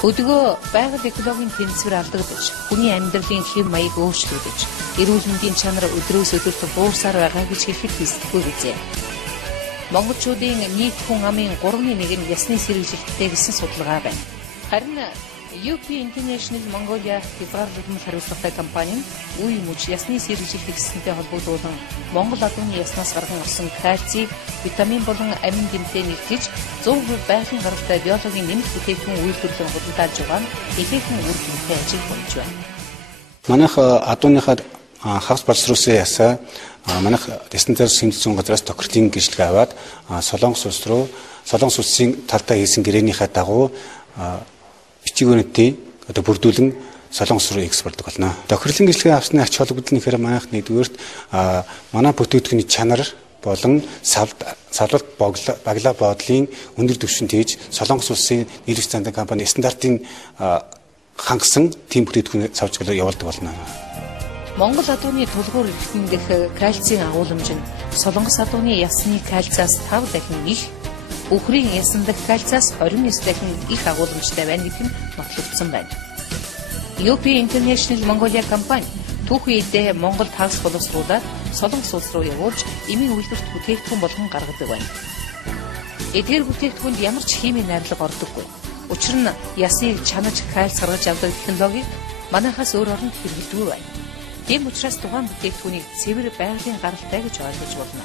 Өдгөө байгаль экологийн тэнцвэр алдагдаж, хүний амьдралын хэв маяг өөрчлөгдөж, эрүүл мэндийн чанар өдрөөс өдөрт буурсаар байгаа гэж хэлэхэд хэлэхгүй bizээ. Монголчуудын нийт хүн амын 3/1 нь ясны сэргийлэлттэй гэсэн судалгаа байна. Харин UP International Mongolia хязгаарлалтын хариуцлагатай компани нь үе мөч ясны сэргийлэлт гэсэнтэй холбогдуулан Монгол адууны яснаас гарган авсан кальций, витамин болон амин гэмтээ нэгтгэж 100% байгалийн гаралтай биологийн нэмэлт бүтээгдэхүүн үйлдвэрлэн худалдааж байгаа нь ихээхэн үр дүнтэй ажил болж байна. Манайх адууныхаа хагас боловсруулсан ясаа манайх ясны дээр сэмжлэн газраас тохирлын гэрчлэг аваад Солонгос улс руу Солонгос улсын талдаа хийсэн гэрээнийхээ дагуу бичигүүнэтийн бүрдүүлэн Солонгос руу экспортлог болно. Тохирлын гэрчлэгээ авсны ач холбогдол нь хэрэг манайх нэгдүгээрт манай бүтээгдэхүүний чанар болон савлалт баглаа боодлын өндөр түвшинд хийж Солонгос улсын нийлүүлэх стандарт компани стандартын хангасан тийм бүтээгдэхүүн савчглаар явуулдаг болно. Монгол адууны тулгуур эрхтэн дэх кальцийн агуулмж нь Солонгос адууны ясны кальциас 5 дахин их, үхрийн ясан дэх кальциас 29 дахин их агуулмжтай байна гэх нь нотлогдсон байна. UP International Mongolia компани түүхэн үедээ Монгол хагас боловсруулаад Солонгос улс руу явуулж эмийн үйлдвэрт бүтээгдэхүүн болгон гаргадаг байна. Эдгээр бүтээгдэхүүнд ямар ч химийн найрлага ордоггүй. Учир нь ясыг чанаж кальц гаргаж авдаг технологи манайхаас өөр оронд хэрэглэдэггүй байна. Тийм учраас тухайн бүтээгдэхүүнийг цэвэр байгалийн гаралтай гэж ойлгож болно.